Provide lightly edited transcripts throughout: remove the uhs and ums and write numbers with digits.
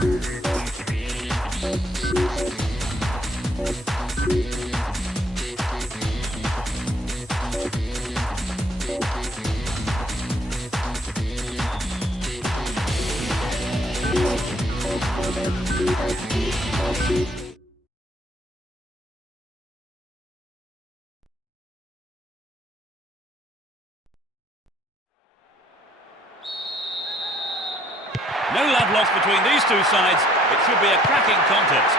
No love lost between these two sides. It should be a cracking contest.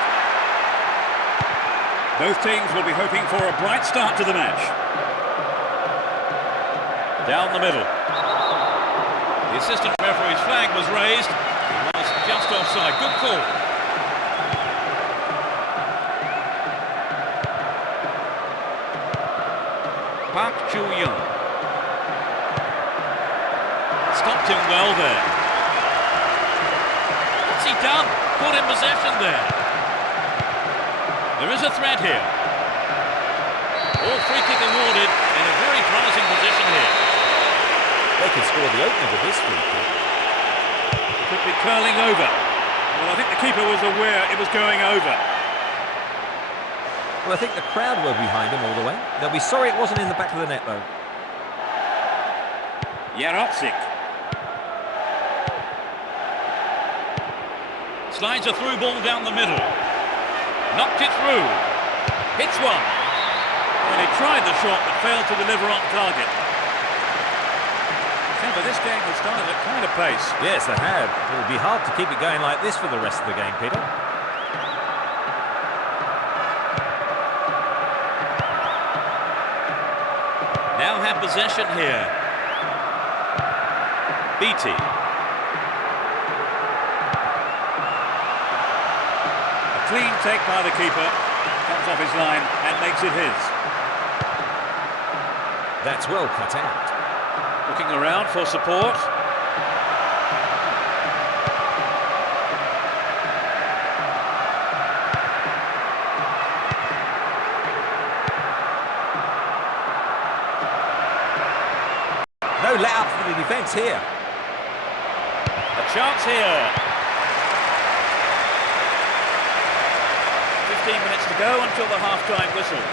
Both teams will be hoping for a bright start to the match. Down the middle. The assistant referee's flag was raised. He was just offside. Good call. Park Chu-young. Stopped him well there. What's he done? Caught in possession there. There is a threat here. All free kick awarded in a very promising position here. They could score the opener with this free kick. Could be curling over. Well, I think the keeper was aware it was going over. Well, I think the crowd were behind him all the way. They'll be sorry it wasn't in the back of the net, though. Yarotsik. Slides a through ball down the middle. Knocked it through. Hits one. Well, he tried the shot but failed to deliver on target. Remember, this game has started at quite a pace. Yes, they have. It will be hard to keep it going like this for the rest of the game, Peter. Now have possession here. Beattie. A clean take by the keeper. Comes off his line and makes it his. That's well cut out. Looking around for support. No let up for the defence here. A chance here. 15 minutes to go until the half-time whistle.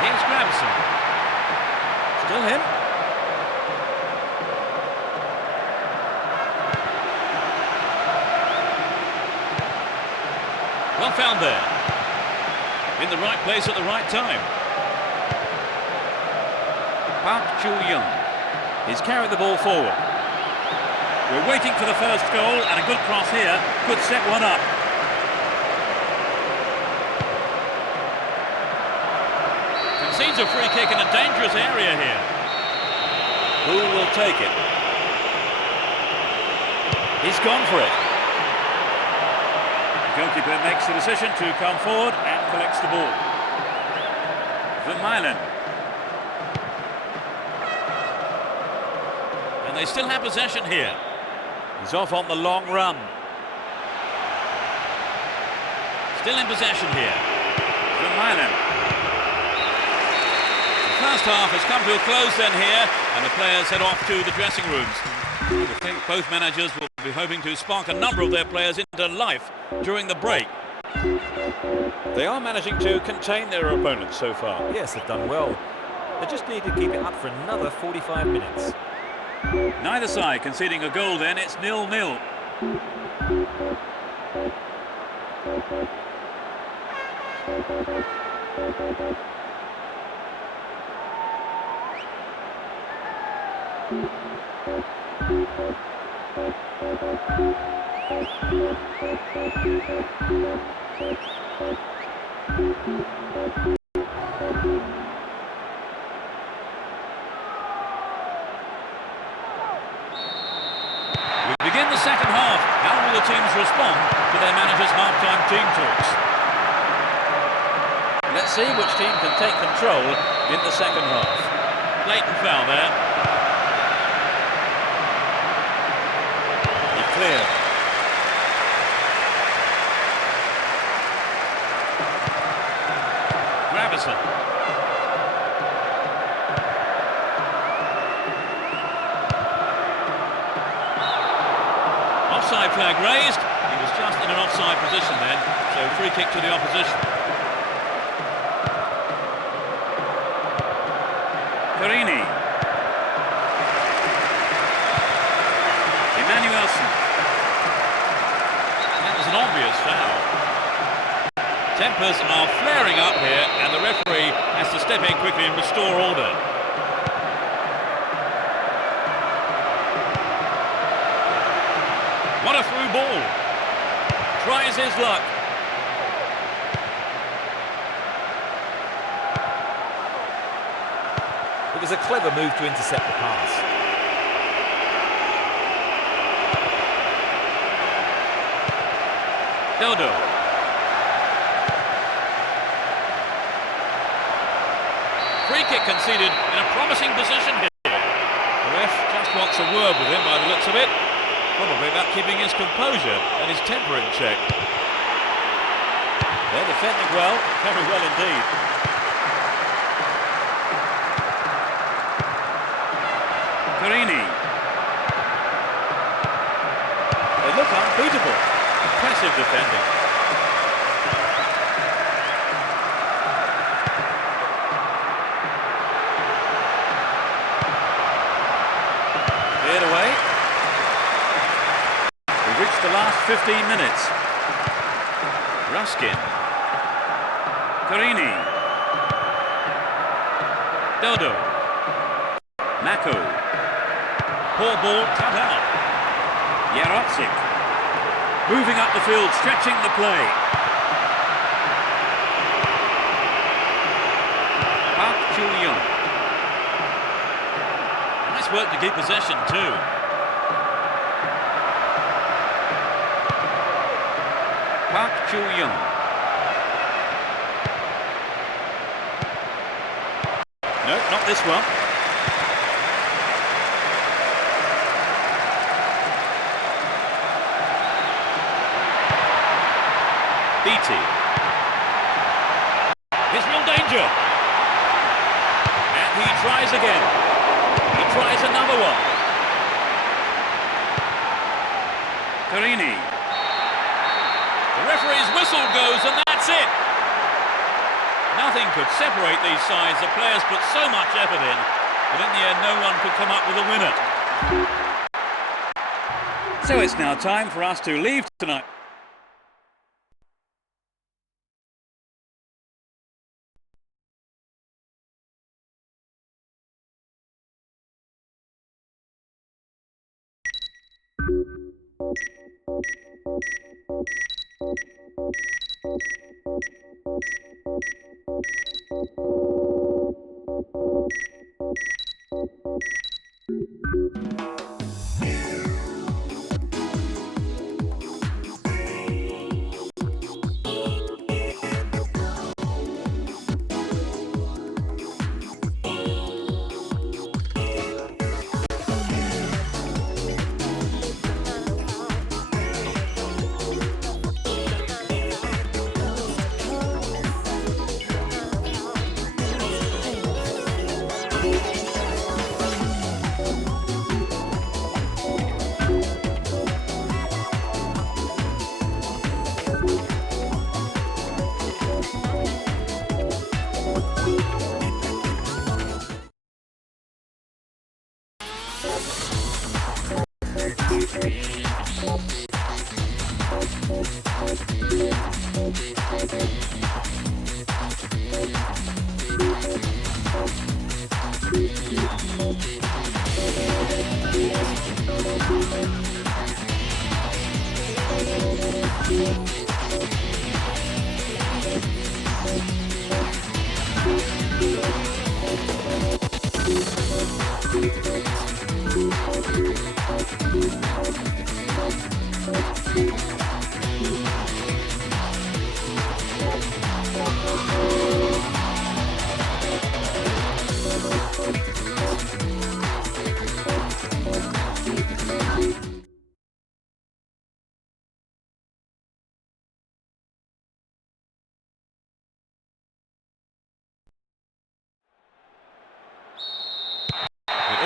Here's Grabson. Still him. Well found there. In the right place at the right time. Park Chu-young. He's carried the ball forward. We're waiting for the first goal, and a good cross here could set one up. Concedes a free kick in a dangerous area here. Who will take it? He's gone for it. The goalkeeper makes the decision to come forward and collects the ball. Vermaelen. And they still have possession here. He's off on the long run. Still in possession here. Vermaelen. The first half has come to a close then here, and the players head off to the dressing rooms. I think both managers will be hoping to spark a number of their players into life during the break. They are managing to contain their opponents so far. Yes, they've done well. They just need to keep it up for another 45 minutes. Neither side conceding a goal then, it's 0-0. We begin the second half. How will the teams respond to their manager's half-time team talks? Let's see which team can take control in the second half. Blatant foul there. He cleared. Gravison. leg raised. He was just in an offside position then, so free kick to the opposition. Carini. Emmanuelson. That was an obvious foul. Tempers are flaring up here, and the referee has to step in quickly and restore order. What a through ball. Tries his luck. It was a clever move to intercept the pass. Dodo. Free kick conceded in a promising position here. The ref just wants a word with him by the looks of it. Probably about keeping his composure and his temper in check. They're defending well, very well indeed. Carini. They look unbeatable. Impressive defending. Cleared away. We've reached the last 15 minutes. Ruskin. Carini. Dodo. Mako. Poor ball cut out. Jarosik. Moving up the field, stretching the play. Park Chu-young. Nice work to keep possession too. Park Chu-young. No, not this one. Beatty. Here's real danger. And he tries again. He tries another one. Carini. The referee's whistle goes and that's it. Nothing could separate these sides. The players put so much effort in, but in the end no one could come up with a winner. So it's now time for us to leave tonight.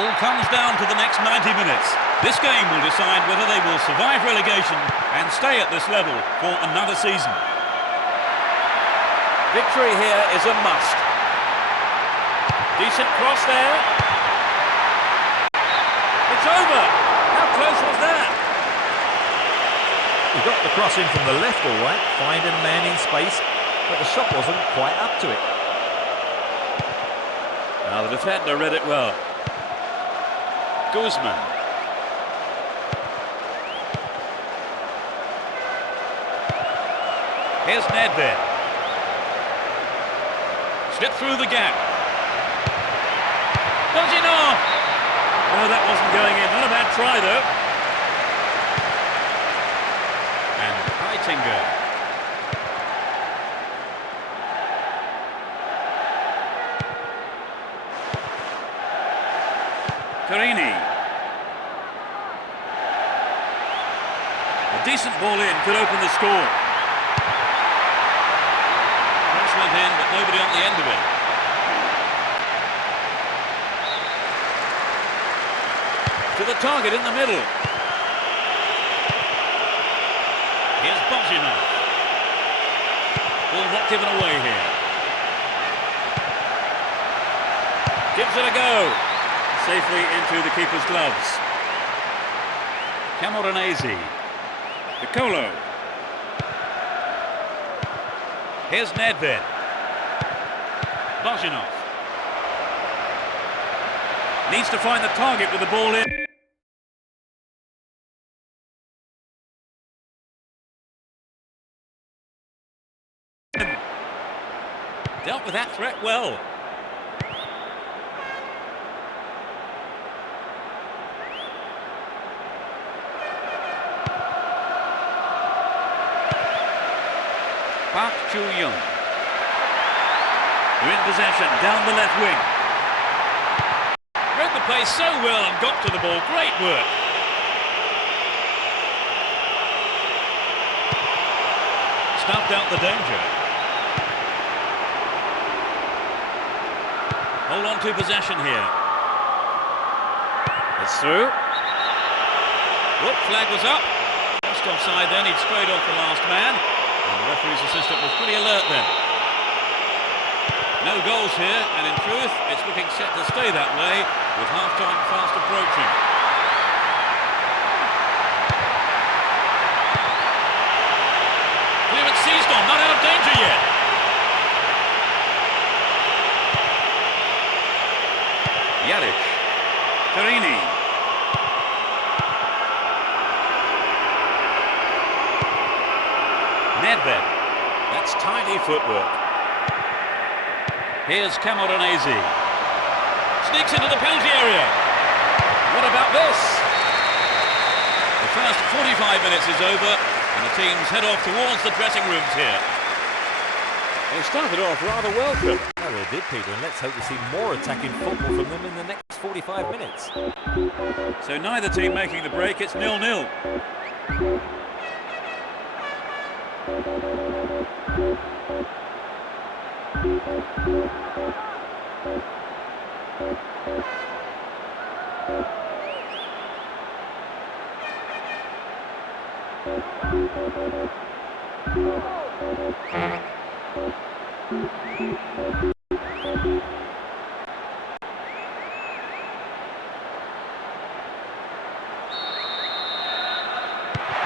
All comes down to the next 90 minutes. This game will decide whether they will survive relegation and stay at this level for another season. Victory here is a must. Decent cross there. It's over. How close was that? He got the cross in from the left all right, finding a man in space, but the shot wasn't quite up to it. Now the defender read it well. Guzman. Here's Nedved. Slip through the gap. Does he not? No, that wasn't going in. Not a bad try, though. And Heitinga. Carini. A decent ball in could open the score. Cross went in, but nobody on the end of it. To the target in the middle. Here's Bozhinov. Ball not given away here. Gives it a go. Safely into the keeper's gloves. Camoranesi. Piccolo. Here's Nedved. Bozhinov. Needs to find the target with the ball in. Dealt with that threat well. Park Chu-young. They're in possession, down the left wing. Read the play so well and got to the ball. Great work. Snuffed out the danger. Hold on to possession here. It's through. Look, flag was up. Just offside then, he'd strayed off the last man. And the referee's assistant was pretty alert then. No goals here, and in truth, it's looking set to stay that way with half-time fast approaching. Clearance seized on, not out of danger yet. Jaric. Carini. Nedved. That's tidy footwork. Here's Camoranesi. Sneaks into the penalty area. What about this? The first 45 minutes is over and the teams head off towards the dressing rooms here. They started off rather well, Phil. Well, they did, Peter, and let's hope to see more attacking football from them in the next 45 minutes. So neither team making the break, it's 0-0.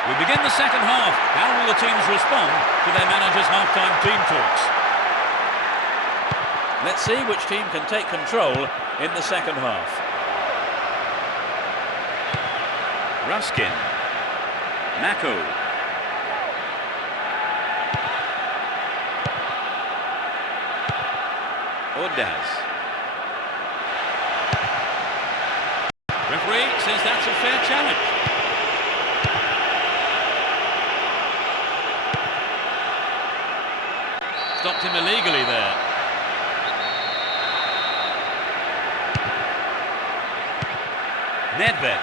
We begin the second half. How will the teams respond to their manager's half-time team talks? Let's see which team can take control in the second half. Ruskin. Mako. Ordaz. Referee says that's a fair challenge. Stopped him illegally there. Nedved.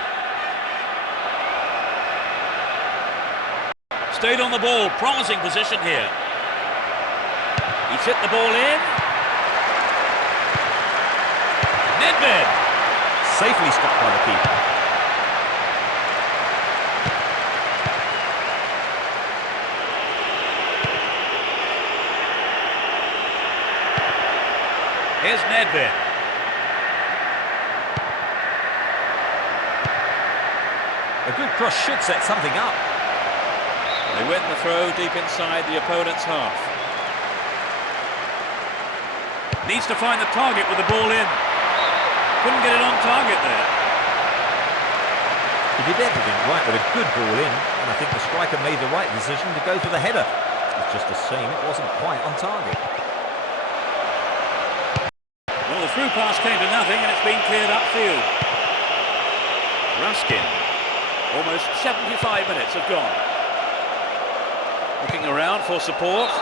Stayed on the ball, promising position here. He's hit the ball in. Nedved. safely stopped by the keeper. Here's Nedved. A good cross should set something up. They win the throw deep inside the opponent's half. Needs to find the target with the ball in. Couldn't get it on target there. He did everything right with a good ball in, and I think the striker made the right decision to go for the header. It's just a shame it wasn't quite on target. Well, the through pass came to nothing and it's been cleared upfield. Ruskin. Almost 75 minutes have gone. Looking around for support.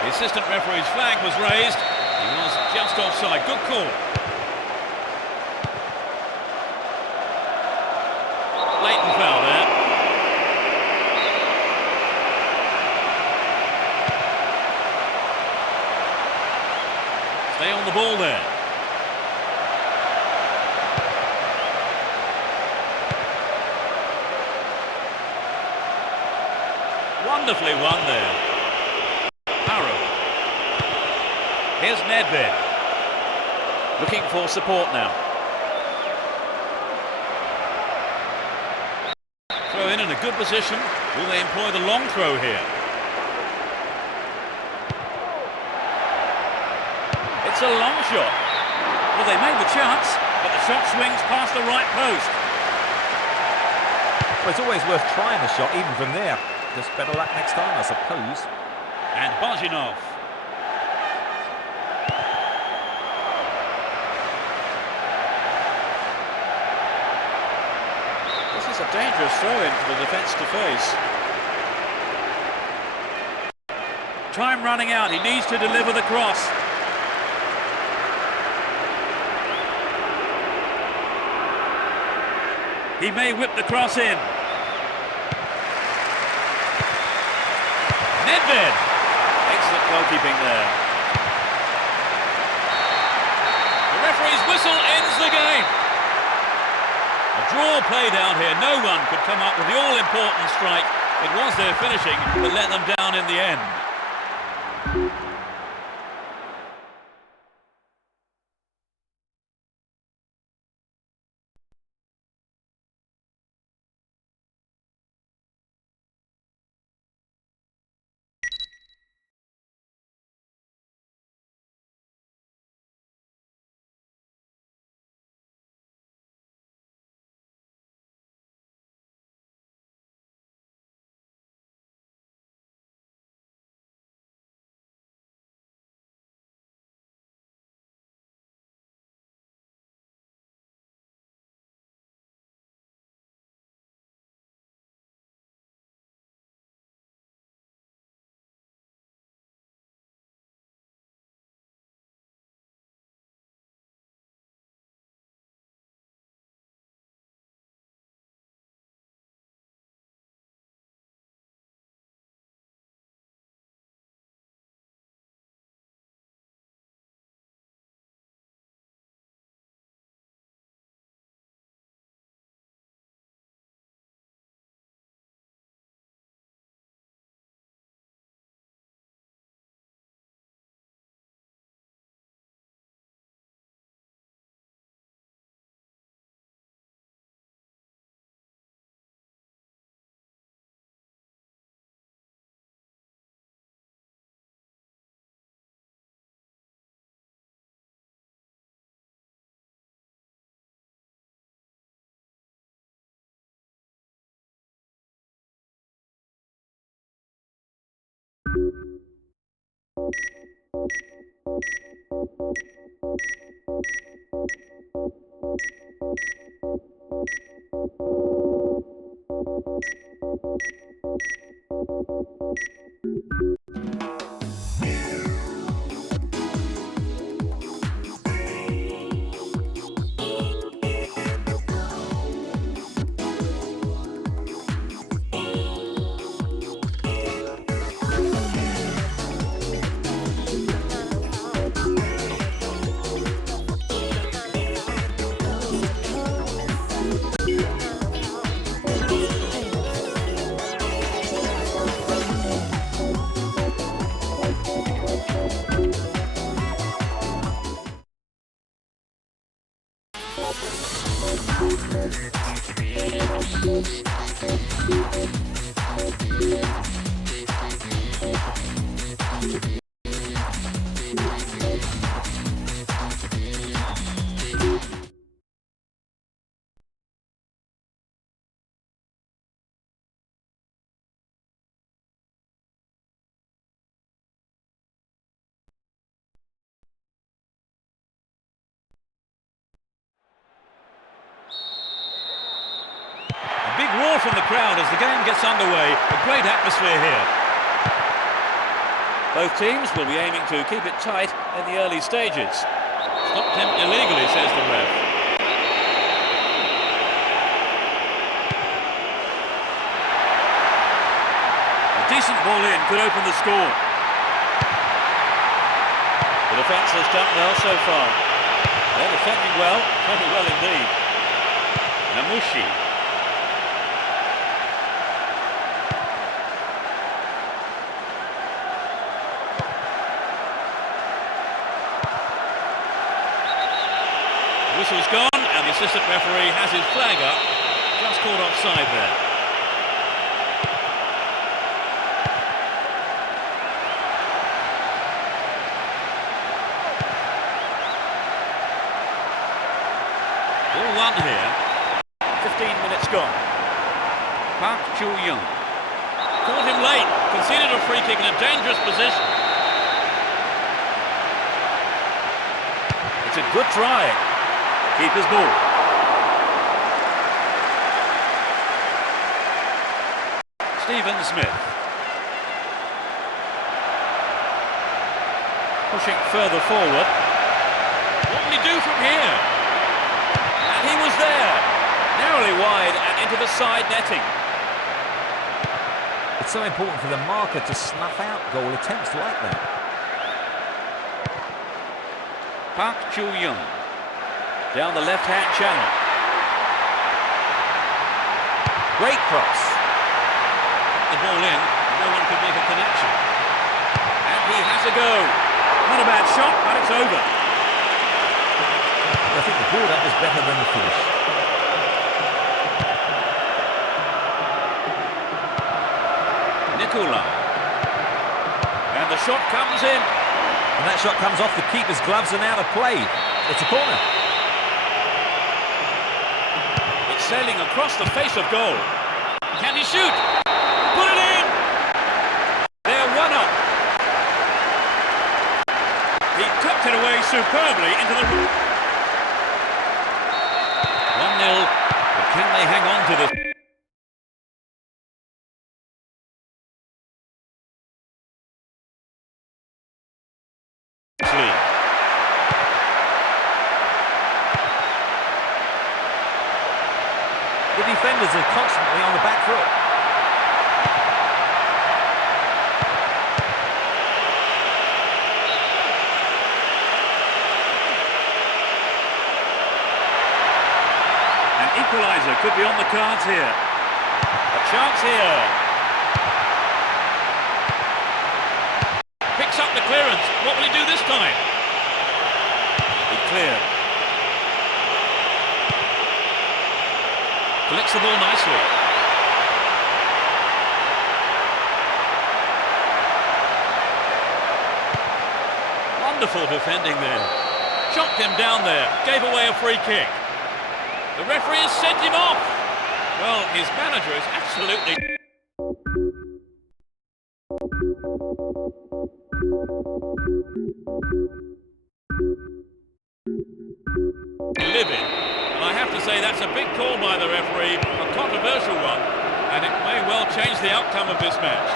The assistant referee's flag was raised. He was just offside. Good call. Blatant foul there. Stay on the ball there. Wonderfully won there. Harrow. Here's Nedved. Looking for support now. Throw in a good position. Will they employ the long throw here? It's a long shot. Well, they made the chance, but the shot swings past the right post. Well, it's always worth trying a shot, even from there. Just better luck next time, I suppose. And Bajinov. This is a dangerous throw-in for the defence to face. Time running out. He needs to deliver the cross. He may whip the cross in. Nedved. Excellent goalkeeping there. The referee's whistle ends the game. A draw played out here. No one could come up with the all-important strike. It was their finishing that let them down in the end. A big roar from the crowd as the game gets underway. A great atmosphere here. Both teams will be aiming to keep it tight in the early stages. Stopped him illegally, says the ref. A decent ball in could open the score. The defence has done well so far. They're defending well, very well indeed. Namushi. Whistle's gone, and the assistant referee has his flag up. Just caught offside there. Ball one here. 15 minutes gone. Park Chu-young. Caught him late. Conceded a free kick in a dangerous position. It's a good try. Keeper's ball. Stephen Smith. Pushing further forward. What will he do from here? And he was there. Narrowly wide and into the side netting. It's so important for the marker to snuff out goal attempts like that. Park Chu-young. Down the left-hand channel. Great cross. The ball in, no one could make a connection. And he has a go. Not a bad shot, but it's over. I think the build-up was better than the finish. Nicola. And the shot comes in. And that shot comes off the keeper's gloves and out of play. It's a corner. Sailing across the face of goal. Can he shoot? Put it in! They're one up. He tucked it away superbly into the... 1-0, but can they hang on to this? The defenders are constantly on the back foot. An equaliser could be on the cards here. A chance here. Picks up the clearance. What will he do this time? He cleared. Collects the ball nicely. Wonderful defending there. Chopped him down there. Gave away a free kick. The referee has sent him off. Well, his manager is absolutely... livid. And I have to say that's a big call by the referee, a controversial one, and it may well change the outcome of this match.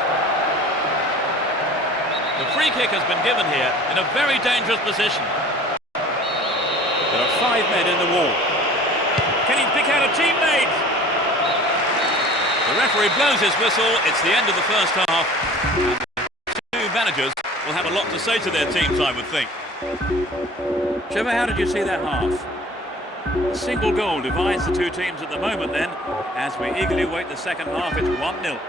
The free kick has been given here in a very dangerous position. There are 5 men in the wall. Can he pick out a teammate? The referee blows his whistle. It's the end of the first half. And the two managers will have a lot to say to their teams, I would think. Trevor, how did you see that half? A single goal divides the two teams at the moment then, as we eagerly wait the second half. It's 1-0.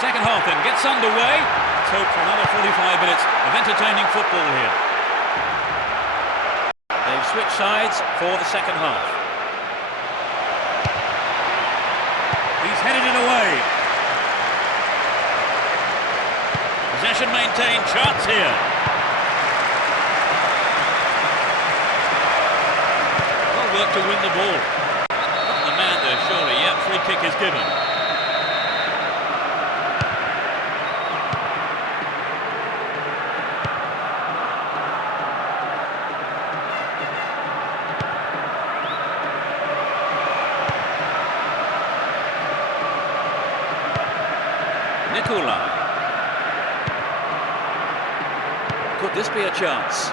Second half then gets underway. Let's hope for another 45 minutes of entertaining football here. They've switched sides for the second half. He's headed it away. Possession maintained, chance here. Well work to win the ball. Not the man there, surely. Yep, free kick is given. Nikolai. Could this be a chance?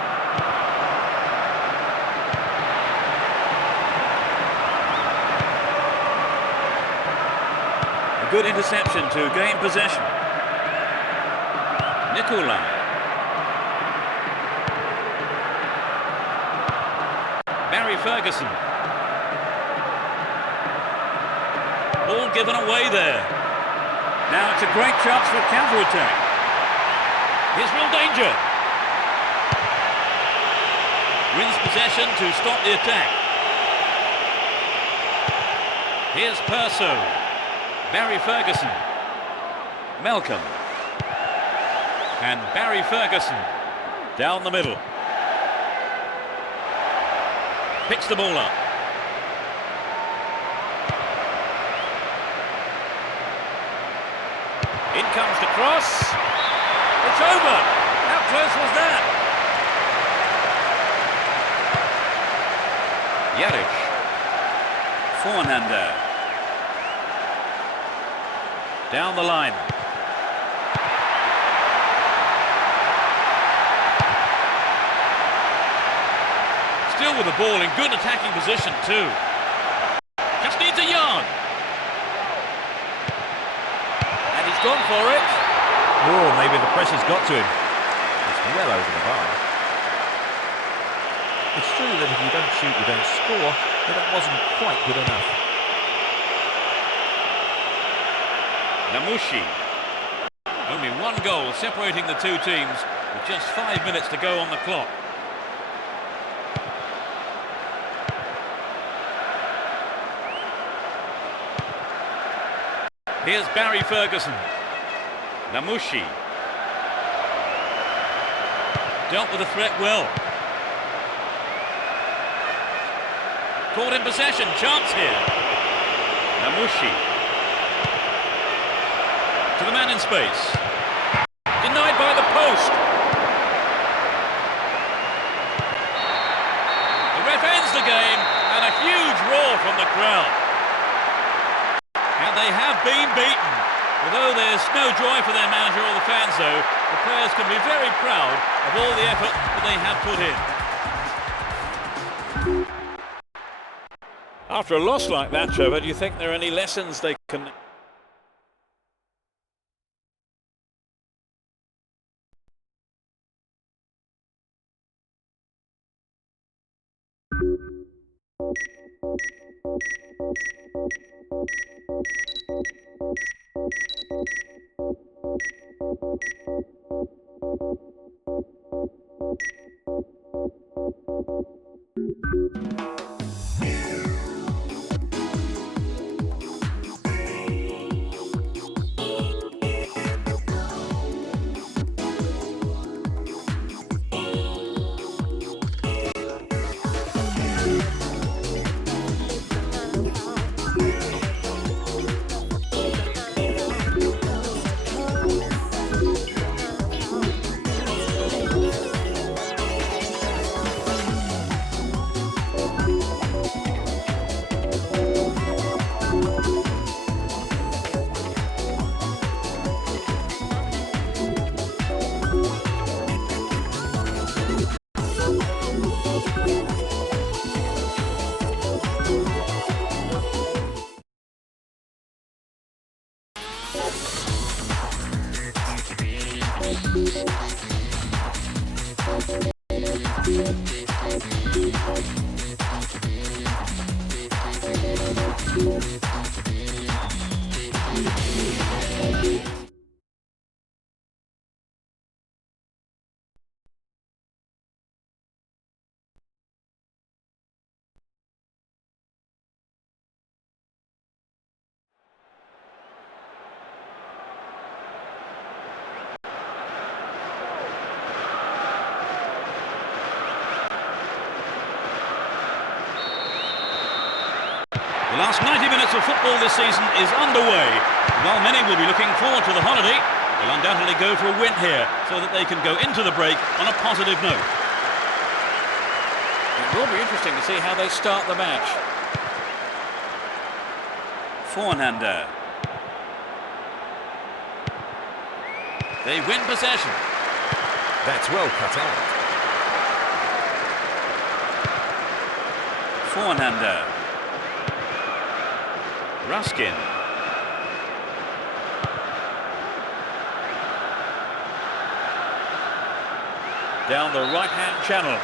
A good interception to gain possession. Nikolai. Barry Ferguson. Ball given away there. Now it's a great chance for counter-attack. Here's real danger. Wins possession to stop the attack. Here's Perso. Barry Ferguson. Malcolm. And Barry Ferguson down the middle. Picks the ball up. In comes the cross. It's over. How close was that? Jaric. Fornander. Down the line. Still with the ball in good attacking position too. Just needs a yard. Gone for it. Oh, maybe the press has got to him. It's well over the bar. It's true that if you don't shoot, you don't score, but that wasn't quite good enough. Namushi. Only one goal separating the two teams with just 5 minutes to go on the clock. Here's Barry Ferguson. Namushi. Dealt with the threat well. Caught in possession. Chance here. Namushi. To the man in space. Denied by the post. The ref ends the game and a huge roar from the crowd. And they have been beaten. Although there's no joy for their manager or the fans though, the players can be very proud of all the effort that they have put in. After a loss like that, Trevor, do you think there are any lessons they can... The last 90 minutes of football this season is underway. While many will be looking forward to the holiday, they'll undoubtedly go for a win here so that they can go into the break on a positive note. It will be interesting to see how they start the match. Fornander. They win possession. That's well cut out. Fornander. Ruskin. Down the right-hand channel.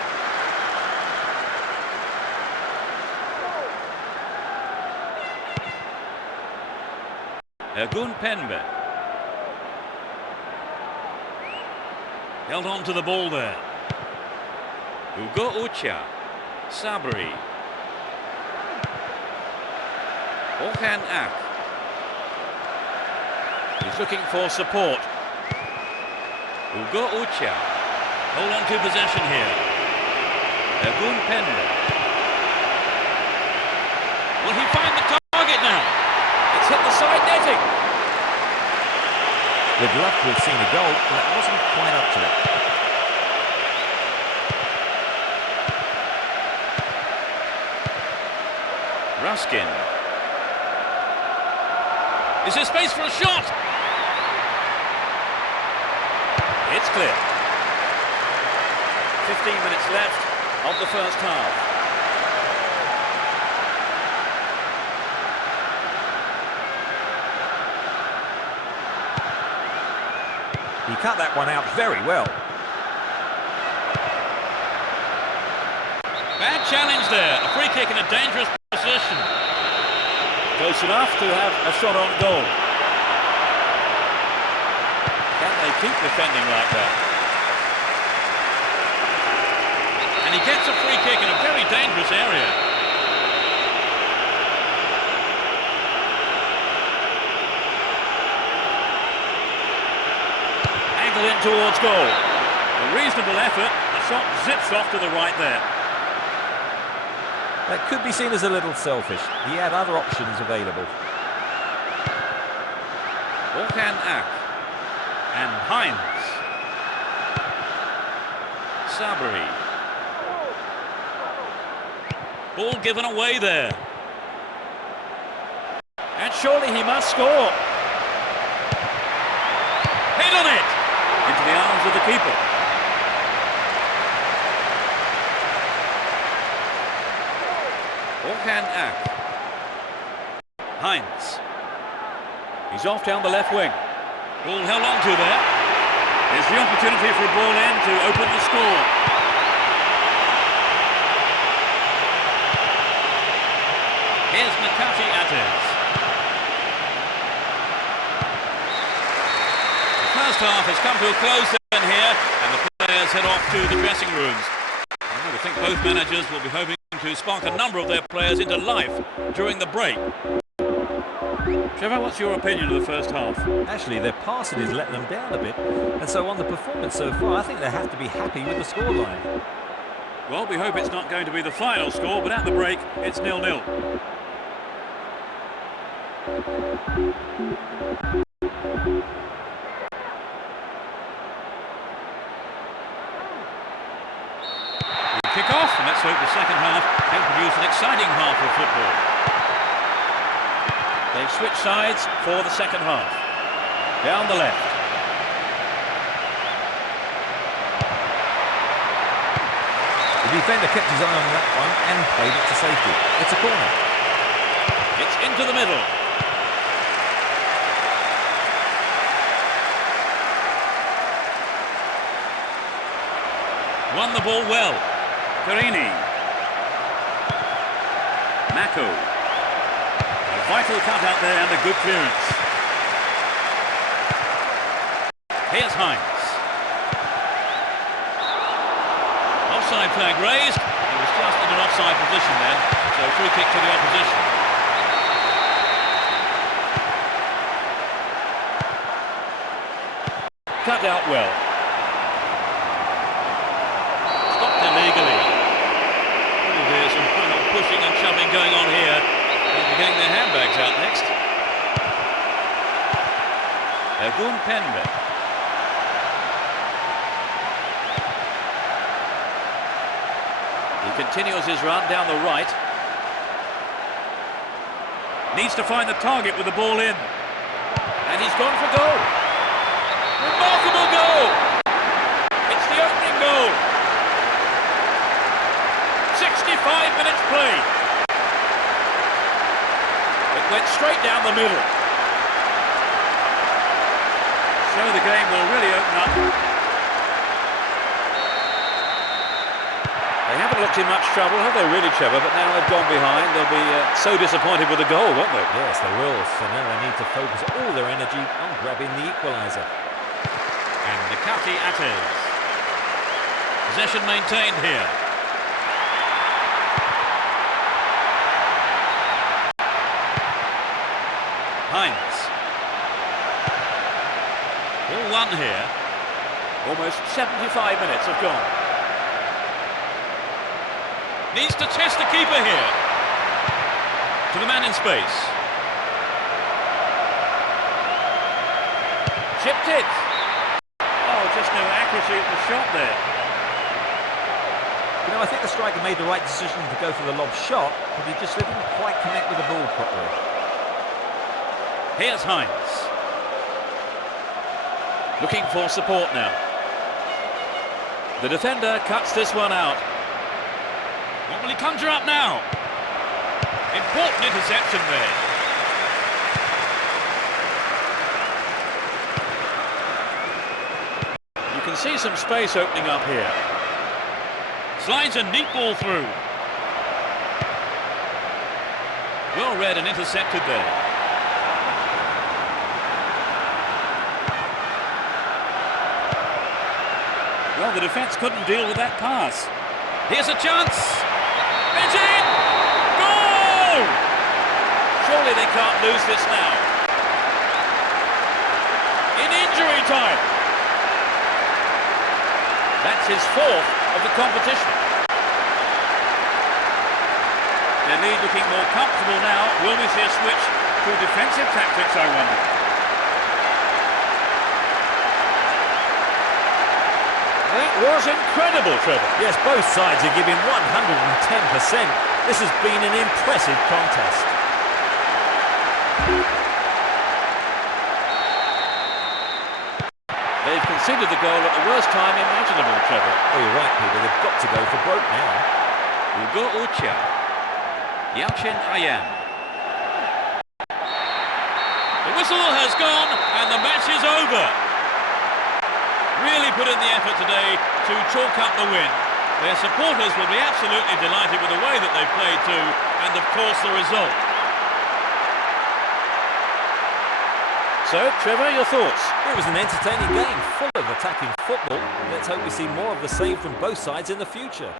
Ergun Penbe. Held on to the ball there. Ugo Ucha. Sabri. Orhan Ak. He's looking for support. Ugo Ucha. Hold on to possession here. Ergun Penbe. Will he find the target now? It's hit the side netting. We'd love to have seen a goal, but it wasn't quite up to it. Ruskin. Is there space for a shot? It's clear. 15 minutes left of the first half. He cut that one out very well. Bad challenge there. A free kick in a dangerous position. Close enough to have a shot on goal. Can they keep defending like that? And he gets a free kick in a very dangerous area. Angled in towards goal. A reasonable effort. The shot zips off to the right there. That could be seen as a little selfish. He had other options available. Orhan Ak. And Heinz. Sabri. Ball given away there. And surely he must score. Hit on it! Into the arms of the keeper. Orhan Ak. Heinz. He's off down the left wing. Ball held on to there. Here's the opportunity for a ball in to open the score. Here's Nakati Ates. The first half has come to a close in here, and the players head off to the dressing rooms. I think both managers will be hoping to spark a number of their players into life during the break. Trevor, what's your opinion of the first half? Actually, their passing has let them down a bit, and so on the performance so far, I think they have to be happy with the scoreline. Well, we hope it's not going to be the final score, but at the break, it's 0-0. Kick off, and let's hope the second half can produce an exciting half of football. They switch sides for the second half. Down the left. The defender kept his eye on that one and played it to safety. It's a corner. It's into the middle. Won the ball well. Perini. Mako. A vital cut out there and a good clearance. Here's Heinz. Offside flag raised. He was just in an offside position then, so free kick to the opposition. Cut out well. Stopped illegally. Oh dear, some kind of pushing and shoving going on here in the getting their handbags out next. Ergun Pembe. He continues his run down the right. Needs to find the target with the ball in. And he's gone for goal. Remarkable goal! It's the opening goal. 65 minutes played. It went straight down the middle. So the game will really open up. They haven't looked in much trouble, have they really, Trevor? But now they've gone behind. They'll be so disappointed with the goal, won't they? Yes, they will. So now they need to focus all their energy on grabbing the equaliser. And Nakati Ates. Possession maintained here. Heinz. All one here. Almost 75 minutes have gone. Needs to test the keeper here. To the man in space. Chipped it. Oh, just no accuracy at the shot there. You know, I think the striker made the right decision to go for the lob shot, but he just didn't quite connect with the ball properly. Here's Heinz. Looking for support now. The defender cuts this one out. What will he conjure up now? Important interception there. You can see some space opening up here. Slides a neat ball through. Well read and intercepted there. Well, the defence couldn't deal with that pass. Here's a chance. It's in! Goal! Surely they can't lose this now. In injury time. That's his fourth of the competition. Their lead looking more comfortable now. Will we see a switch to defensive tactics, I wonder? That was incredible, Trevor. Yes, both sides are giving 110%. This has been an impressive contest. They've conceded the goal at the worst time imaginable, Trevor. Oh, you're right, Peter. They've got to go for broke now. Ugo Ucha. Yalchin Ayan. The whistle has gone and the match is over. Really put in the effort today to chalk up the win. Their supporters will be absolutely delighted with the way that they've played too, and of course the result. So, Trevor, your thoughts? It was an entertaining game, full of attacking football. Let's hope we see more of the same from both sides in the future.